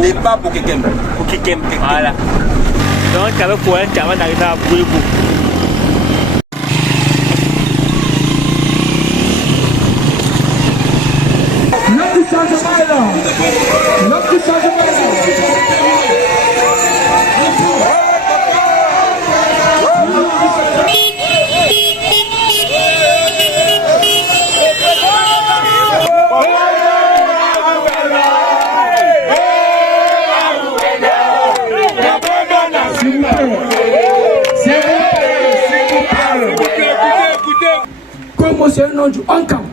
Débat pour Kekem. Pour Kekem. Voilà. Donc, avec pour un Tchama d'arriver à Bouébou. L'homme du changement est là. L'homme du changement est là. Comme c'est le nom du Onkam.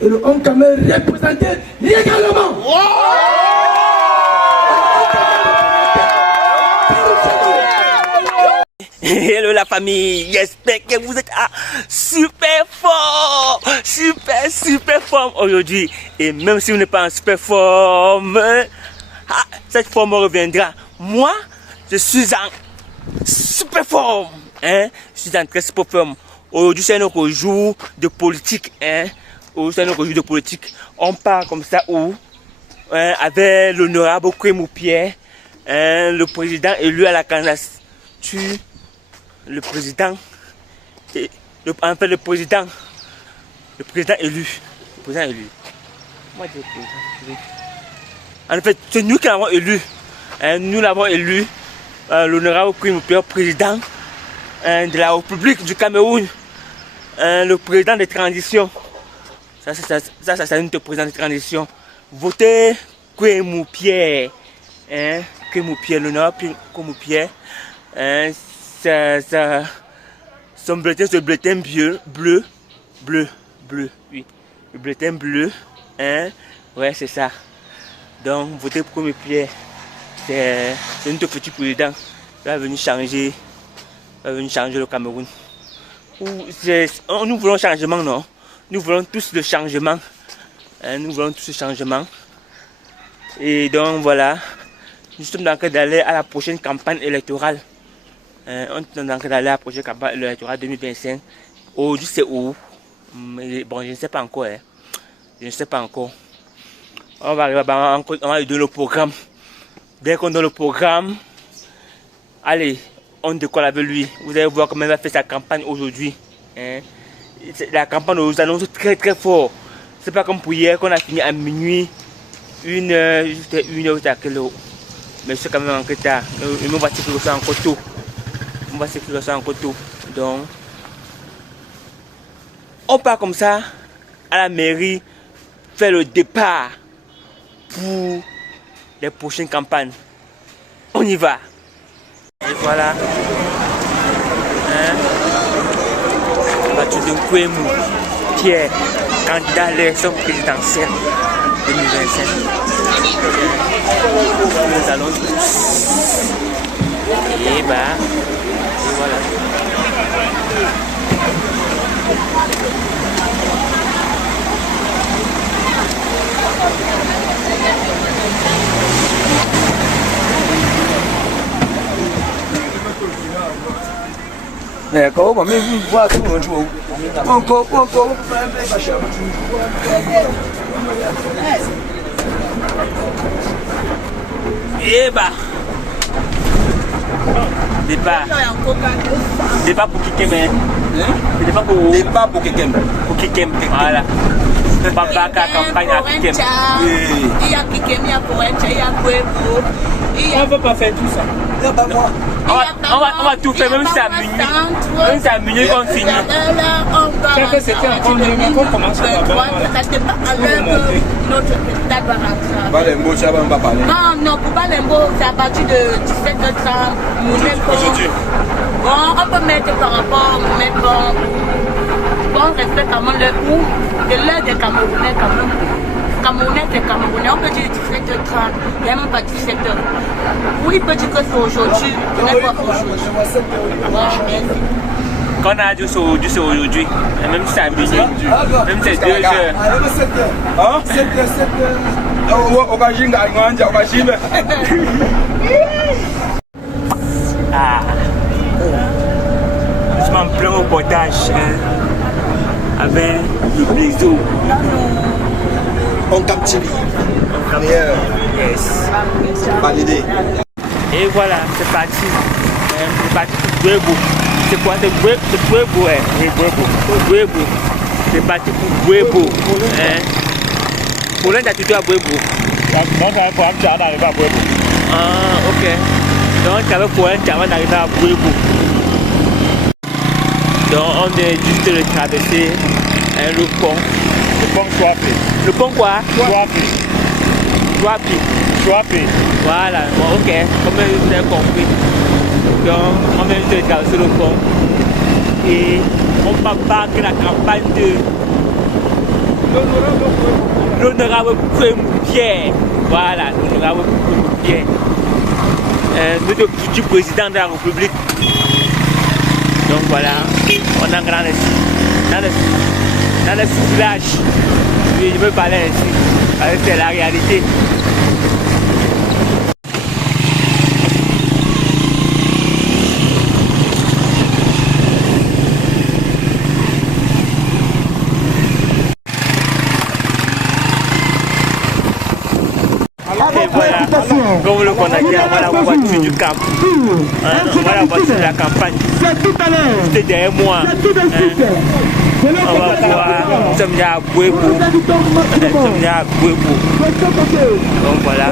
Et le Onkam est représenté légalement. Hello la famille, j'espère que vous êtes super fort, super forme aujourd'hui. Et même si vous n'êtes pas en super forme, cette forme reviendra. Moi, je suis en super forme, hein? Je suis en très super forme. Aujourd'hui, c'est notre jour de politique, hein? Aujourd'hui, c'est notre jour de politique. On part comme ça où, avec l'honorable Kwemou Pierre, le président élu à la candidature. Le président élu. Moi, en fait, c'est nous qui l'avons élu. Nous l'avons élu, l'honorable Kwemou Pierre, président de la République du Cameroun, le président de transition. Ça c'est notre président de transition. Votez Kwemou Pierre, Kwemou Pierre, l'honorable Kwemou Pierre. Son bulletin, c'est le bulletin bleu, oui, le bulletin bleu, ouais, c'est ça. Donc, votez pour Kwemou Pierre, c'est notre petit président qui va venir changer le Cameroun. Nous voulons changement, non? Nous voulons tous le changement, Et donc, voilà, nous sommes en train d'aller à la prochaine campagne électorale. On est en train d'aller à la prochaine campagne électorale 2025. Aujourd'hui, c'est où? Mais bon, je ne sais pas encore. On va arriver, on va lui donner le programme. Dès qu'on donne le programme, allez, on décolle avec lui. Vous allez voir comment il va faire sa campagne aujourd'hui. La campagne nous annonce très fort. C'est pas comme pour hier qu'on a fini à minuit. Une heure, c'est à quelle heure? Mais c'est quand même en retard. On va s'écrire ça en coteau. Donc, on part comme ça à la mairie faire le départ pour les prochaines campagnes. On y va. Et voilà. Mathieu Kwemou Pierre, candidat à l'élection présidentielle 2025. Nous allons tous. Et voilà. D'accord, mais vous voyez tout le monde joue. Encore. Et bah. Débat pour Kekem. Débat pour Kekem. Pour Kekem, voilà. Papa qui campagne à Kekem. Il y a Kekem, il y a Poencha, il y a Kwemou. On ne va pas faire tout ça. On va tout faire, même si c'est à minuit. Même si c'est à minuit qu'on finit. C'est que c'était en premier, qu'on commence à voir. Notre date va rentrer. Balembo, ça va pas parler. Non, pour Balembo, c'est à partir de 17h30. Aujourd'hui. Bon, on peut mettre par rapport, on respecte quand même l'heure des Camerounais quand même. Camerounais, c'est Camerounais, on peut dire 17h30, il n'y a même pas 17h. Oui, il peut dire que c'est aujourd'hui, ce n'est pas aujourd'hui. Quand on a dit c'est aujourd'hui, même si c'est à minuit, même si c'est 2 heures. Hein? 7h. Je m'en plains au potage avec le blizzard. ONCAM TV. Yes. Validé. Et voilà, c'est parti. C'est parti pour Buebo. C'est quoi? C'est Buebo, hein? Buebo. C'est parti pour Buebo. Pour l'un d'habitude à Buebo. Ah, ok. Donc, tu avais pour un avant d'arriver à Buebo. Donc, on est juste de traverser le pont. Le pont Chouapi. Le pont quoi? Chouapi. Voilà, bon, ok. Comme vous avez compris. Donc, on vient de traverser le pont. Et on va parquer la campagne de l'honorable Pierre. Voilà, l'honorable Pierre. Notre futur président de la République. Donc voilà, on a dans le village. Je veux parler ainsi, c'est la réalité. Et voilà, comme le qu'on a dit, on va la voiture du camp. On va la voiture de la campagne. C'était derrière moi. On va voir, nous sommes déjà à Buebo. Donc voilà.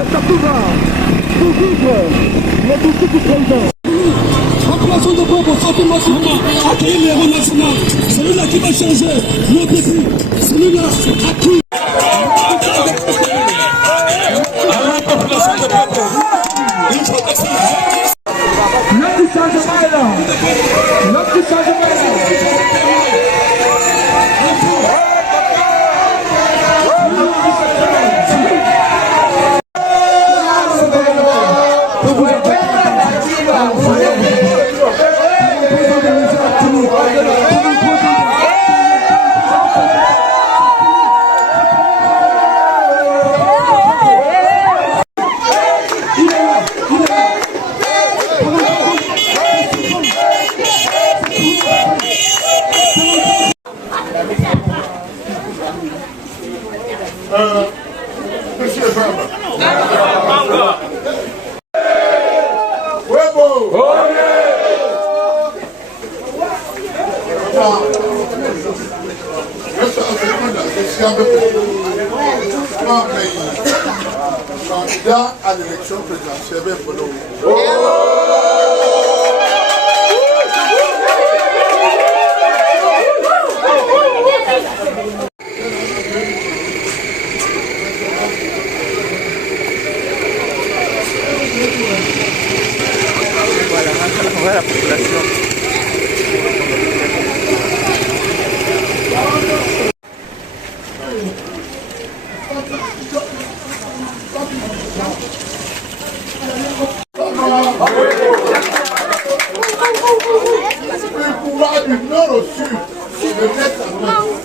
Population de Buebo, Fatima Souma, accueillir l'héros national. Celui-là qui va changer nos pays. Celui-là à qui Monsieur Baba. Candidat à l'élection présidentielle pour nous. Voilà la population. Le pouvoir du nord au sud, de l'est à l'ouest.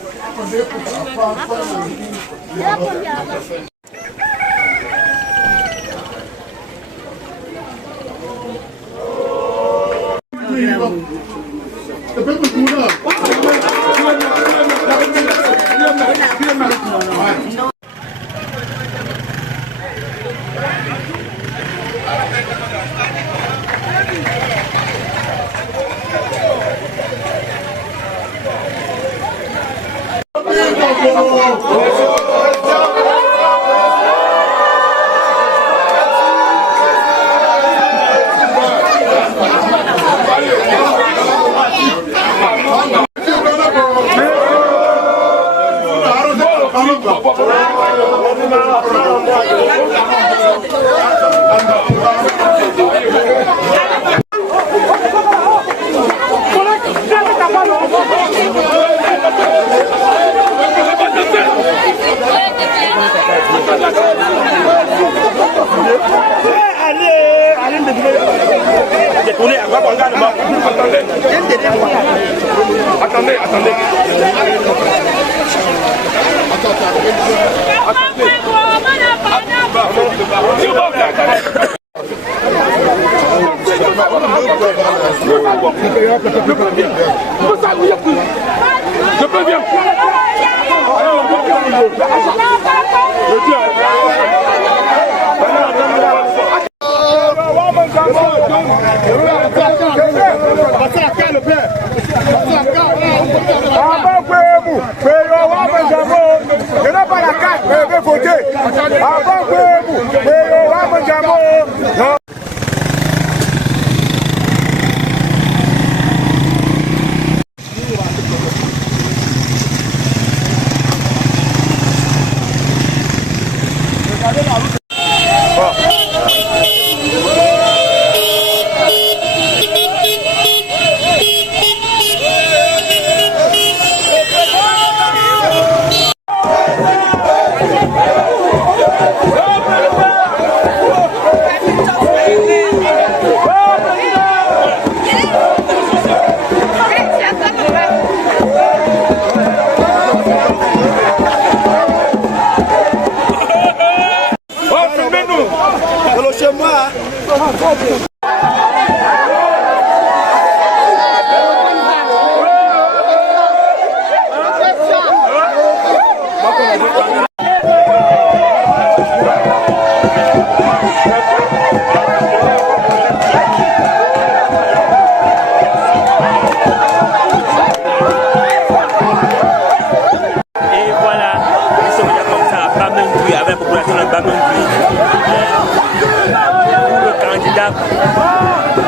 Je peux bien.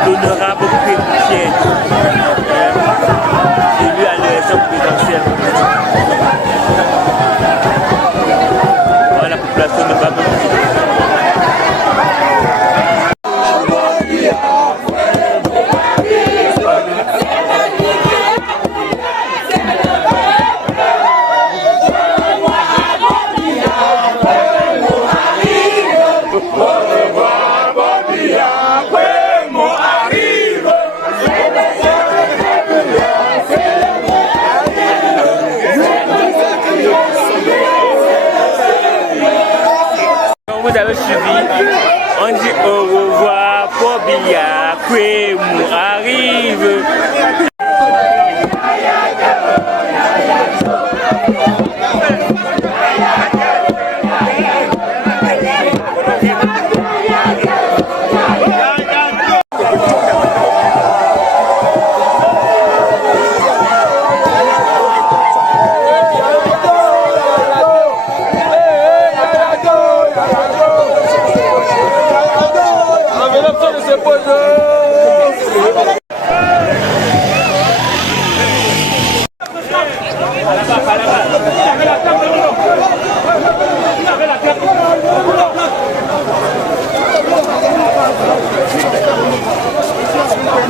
l'honorable Pierre, élu à l'élection présidentielle. Voilà, la population ne va pas. Vous avez suivi, on dit au revoir, Pobia, Kwemu arrive.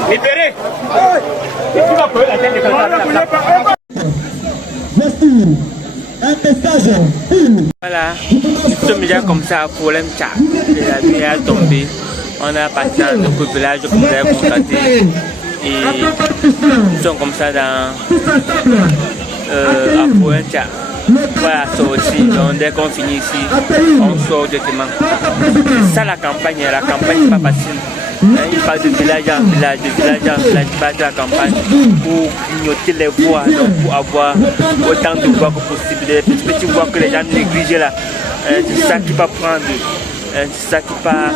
Libéré. Voilà, nous sommes déjà comme ça pour l'MCA. La nuit a tombé. On a passé dans notre village comme vous avez constaté. Et nous sommes comme ça dans à Pointia. Voilà, sorti. Donc dès qu'on finit ici, on sort directement. C'est ça la campagne n'est pas facile. Il parle de village en village, de village en village, il parle de la campagne pour clignoter les voies, donc pour avoir autant de voies que possible. Les petits voies que les gens négligent là, c'est ça qui va prendre, c'est ça qui va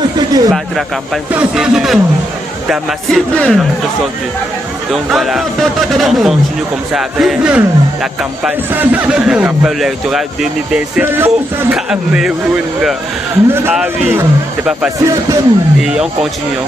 battre la campagne pour essayer d'amasser en quelque sorte. Donc voilà, on continue comme ça avec la campagne électorale 2025 au Cameroun. Ah oui, c'est pas facile. Et on continue,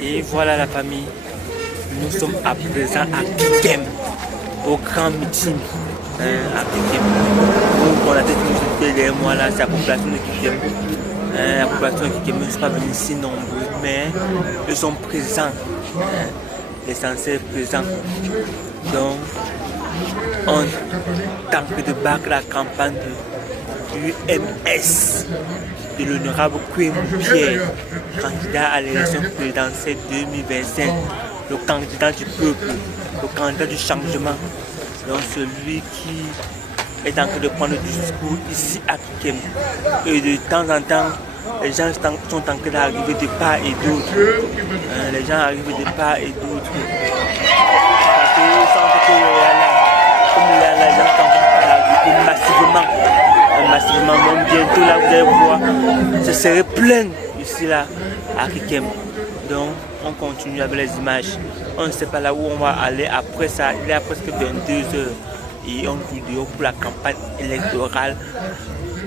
Et voilà la famille, nous sommes à présent à Kikem, au grand meeting à Kikem. Donc on a peut-être une derrière moi là, c'est la population de Kikem. La population de Kikem ne sont pas venus si nombreux, mais ils sont présents, l'essentiel présent. Donc on tente de battre la campagne de l'UMS. De l'honorable Kwame Pierre, candidat à l'élection présidentielle 2025, le candidat du peuple, le candidat du changement, donc celui qui est en train de prendre le discours ici à Kikem. Et de temps en temps, les gens sont en train d'arriver de part et d'autre. Les gens arrivent de part et d'autre. Parce qu'ils sentent que comme les gens sont en train d'arriver massivement. Massivement, bientôt là vous allez voir, ce serait plein ici là à Kikem. Donc on continue avec les images. On ne sait pas là où on va aller après ça. Il est presque 22h et on vidéo pour la campagne électorale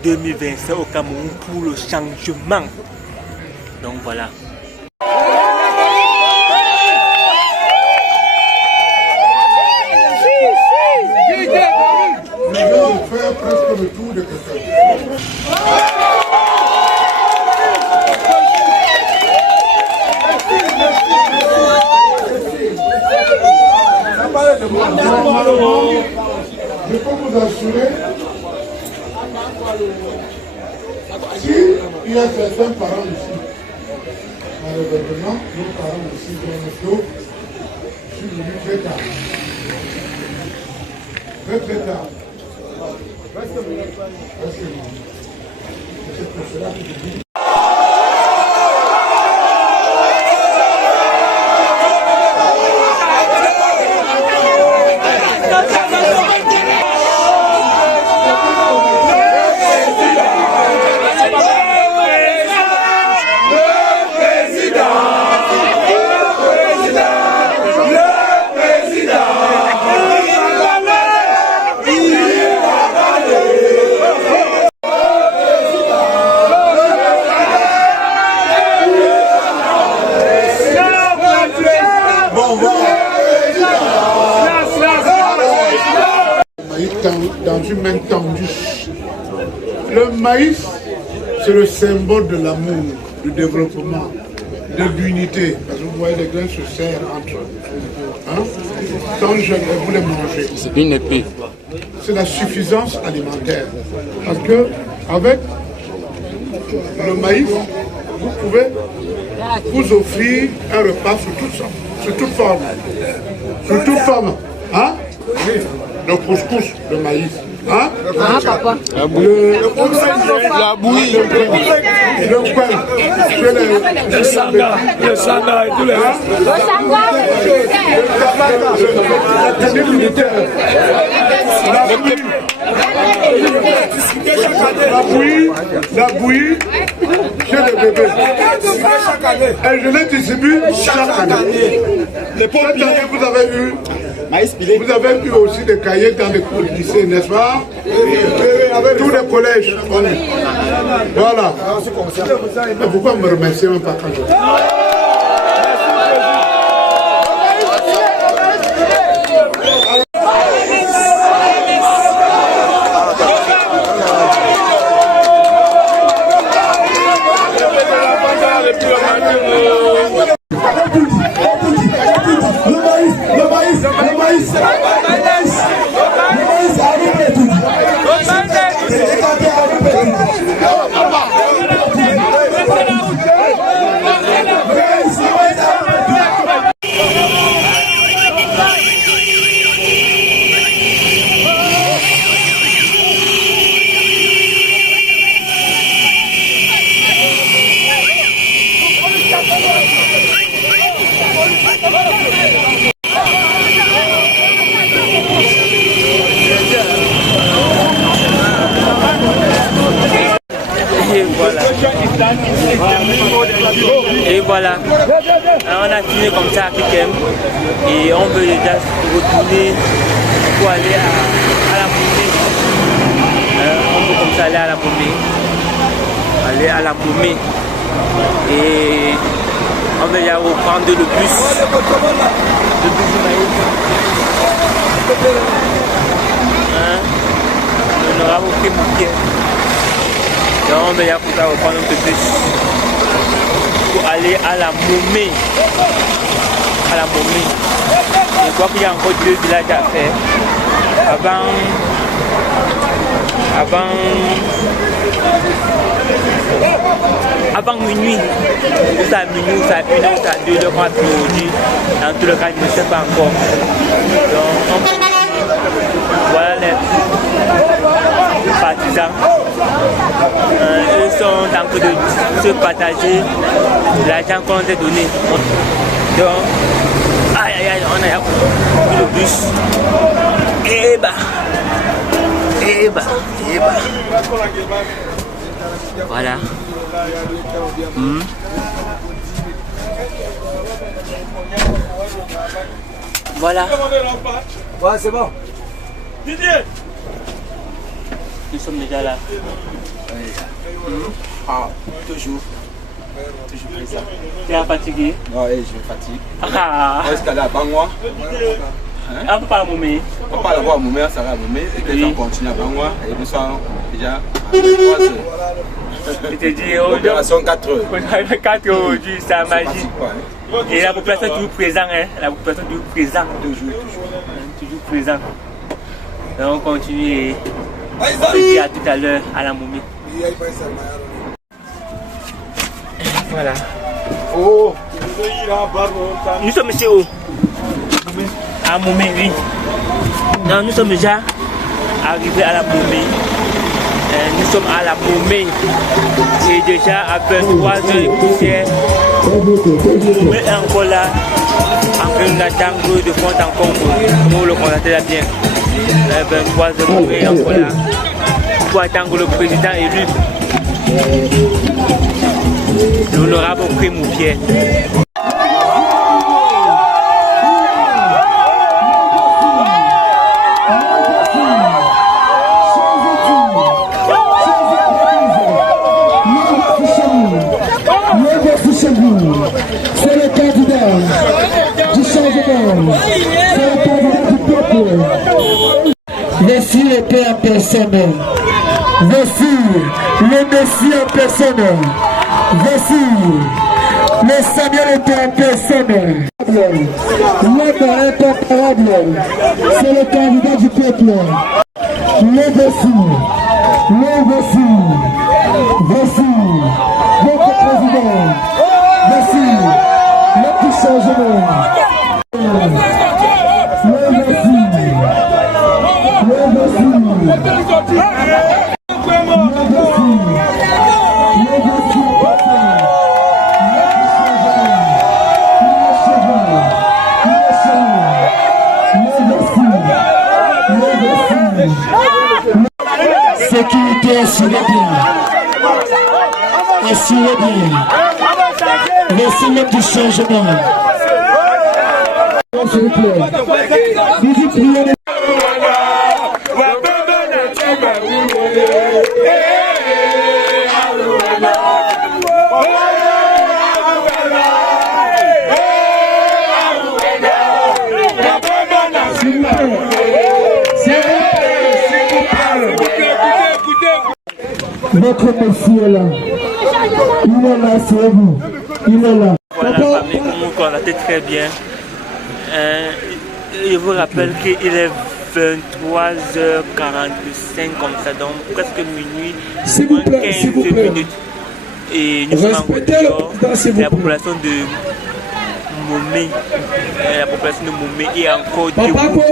2025 au Cameroun pour le changement. Donc voilà. Nous allons faire presque le tour de Kikem. Je peux vous assurer, s'il y a certains parents ici, malheureusement, nos parents aussi dans le dos, je suis venu très tard. Très tard. C'est pour cela que je dis. Dans une main tendue. Le maïs, c'est le symbole de l'amour, du développement, de l'unité. Parce que vous voyez, les grains se serrent entre eux. Hein? Quand je vous les mangez, c'est une épée. C'est la suffisance alimentaire. Parce que avec le maïs, vous pouvez vous offrir un repas sous toute forme. Sous toute forme. Hein? Le couscous, le maïs. Hein? Papa. La bouillie, le pain, le sanda et tous les la bouillie chez les bébés. Et je les distribue chaque année. Cette année, vous avez eu aussi des cahiers dans les cours lycées, n'est-ce pas? Tous les collèges. Voilà. Mais pourquoi me remercier même pas quand je... Et voilà, alors on a fini comme ça à Kikem et on veut déjà retourner pour aller à la Boumé. On veut comme ça aller à la Boumé. Aller à la Boumé. Et on va y reprendre le bus. Le bus du maïs. On aura repris mon pied. Donc on va y reprendre notre bus pour aller à la Momée. À la Momée. Je crois qu'il y a encore 2 villages à faire avant minuit, ou ça à minuit, ou ça à 1h, ou ça à 2h, on va aujourd'hui. Dans tout le cas, je ne sais pas encore. Donc, voilà les partisans. Ils sont en train de se partager l'argent qu'on a donné. Donc, aïe aïe aïe, on a pris le bus. Et bah, voilà. Voilà. Ouais, c'est bon. Didier. Nous sommes déjà là. Toujours. Toujours présent. Tu es fatigué? Ouais, je me fatigue. Ah. Est-ce qu'elle a Bangwa? On peut pas la Momée. On parle d'abord à Momé, ça va à Momé, et puis on continue à Bangwa, et nous sommes déjà à 3 heures. Je te dis, Opération 4 heures. 4 heures aujourd'hui, c'est la magie. Fatigue pas, hein. Et la population est toujours présente, hein. La population est toujours présente. Toujours présente. Donc on continue et on se dit à tout à l'heure à la Momée. Voilà. Oh! Nous sommes ici où? À Momée, oui. Non, nous sommes déjà arrivés à la Momée. Nous sommes à la Momée. Et déjà à 23h et poussière. Mais encore là, en train d'attendre de fond en comble. Pour le constater là bien. 23h et encore là. Pour attendre le président élu. L'honorable Primo Pierre. C'est le candidat du changement. C'est le candidat du peuple. Voici le paix en personne. Voici le Messie en personne. Voici le Samuel était en personne. L'homme incomparable. C'est le candidat du peuple. Le voici. Le voici. Voici notre président. Voici le petit changement. Le voici. Le voici. Sécurité, assurez bien. Assurez bien. Voici le petit changement. S'il vous plaît. Visite prière. Votre Messie est là. Il est là, c'est vous. Il est là. Voilà, la famille, comme on l'a très bien. Je vous rappelle qu'il est 23h45 comme ça, donc presque minuit, moins 15 minutes. Et nous sommes encore dehors. La population de Momée, la population de Momée est encore debout.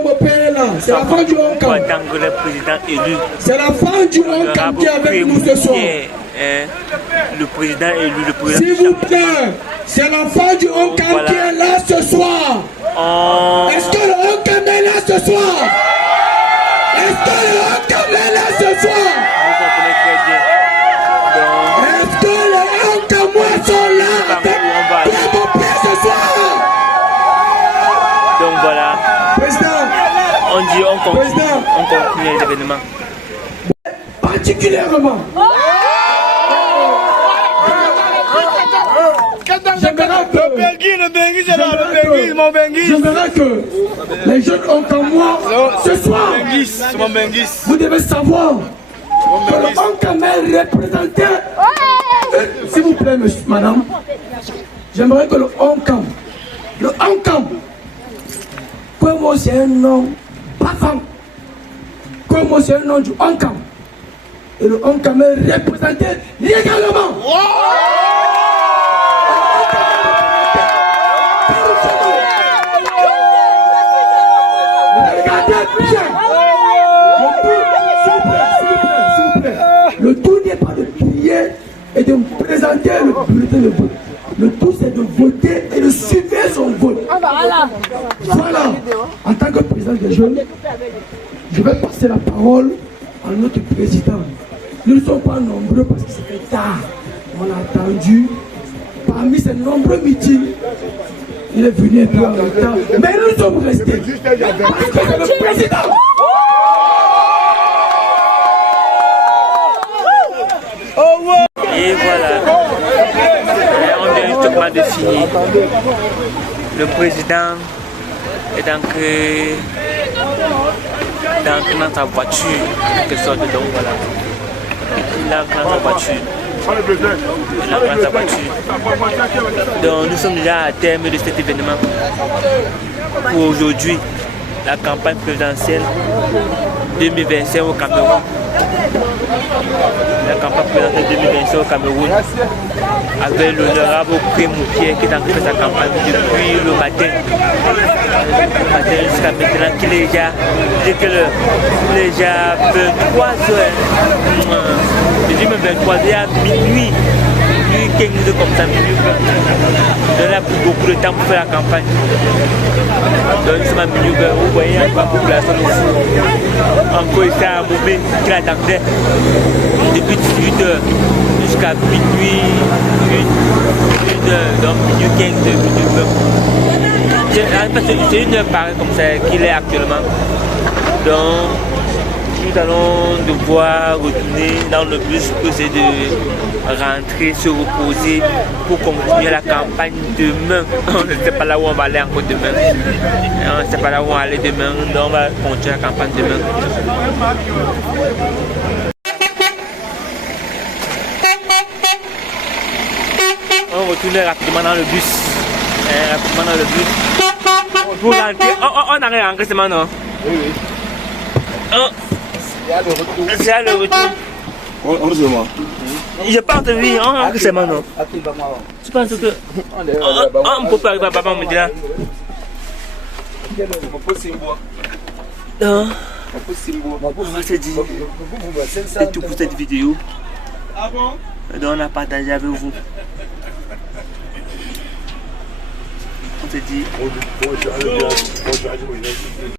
C'est la fin du Onkam. Pour attendre le président élu. C'est la fin du Onkam qui est avec nous ce soir. Le président élu, le président. S'il vous plaît, c'est la fin du Onkam qui est là ce soir. Est-ce que le Onkam est là ce soir? Est-ce que le Onkam est là ce soir? Vous comprenez très bien. Est-ce que les Onkamois sont là avec mon père ce soir? Donc voilà. Président. On dit on continue les événements. Particulièrement. J'aimerais que les jeunes ont comme moi ce soir. Vous devez savoir que le Ankam est représenté. S'il vous plaît, monsieur, madame, j'aimerais que le Ankam, pour moi c'est un nom, pas femme. Pour moi c'est un nom du Ankam. Et le Ankam est représenté légalement. Le tout n'est pas de prier et de présenter le bulletin de vote. Le tout c'est de voter et de suivre son vote. Voilà. En tant que président des jeunes, je vais passer la parole à notre président. Nous ne sommes pas nombreux parce que c'était tard. On a attendu. Parmi ces nombreux meetings, il est venu un peu en retard. Mais nous sommes restés. Parce que c'est le président. Et voilà, on vient justement de finir. Le président est dans sa voiture, en quelque sorte, donc voilà. Il entre dans sa voiture. Donc nous sommes déjà à terme de cet événement. Pour aujourd'hui, la campagne présidentielle 2025 au Cameroun. La campagne présidentielle 2025 au Cameroun avec l'honorable Pierre qui est en train de faire sa campagne depuis le matin. Jusqu'à maintenant qu'il est déjà 23 heures. Je dis même 23 heures, à minuit 15 comme ça, minuit 20. On a pris beaucoup de temps pour faire la campagne. Donc nous sommes à minuit 20, vous voyez encore la population aussi. Encore ici à Moumé qui l'attendait depuis 18 heures jusqu'à minuit 1 heure, donc minuit 15, minuit 20. C'est une heure pareille comme ça qu'il est actuellement. Donc nous allons devoir retourner dans le bus pour essayer de rentrer, se reposer pour continuer la campagne demain. On ne sait pas là où on va aller encore demain. On ne sait pas là où on va aller demain, donc on va continuer la campagne demain. On retourne rapidement dans le bus. Rapidement dans le bus. Pour rentrer, on arrive en enregistrement, non? Oui. C'est à le retour. On se voit. Je pense que oui, on a que c'est maintenant. Tu penses que on peut pas arriver à papa me dire. Non. On va se dire. C'est tout pour cette vidéo. Donc on a partagé avec vous. On se dit.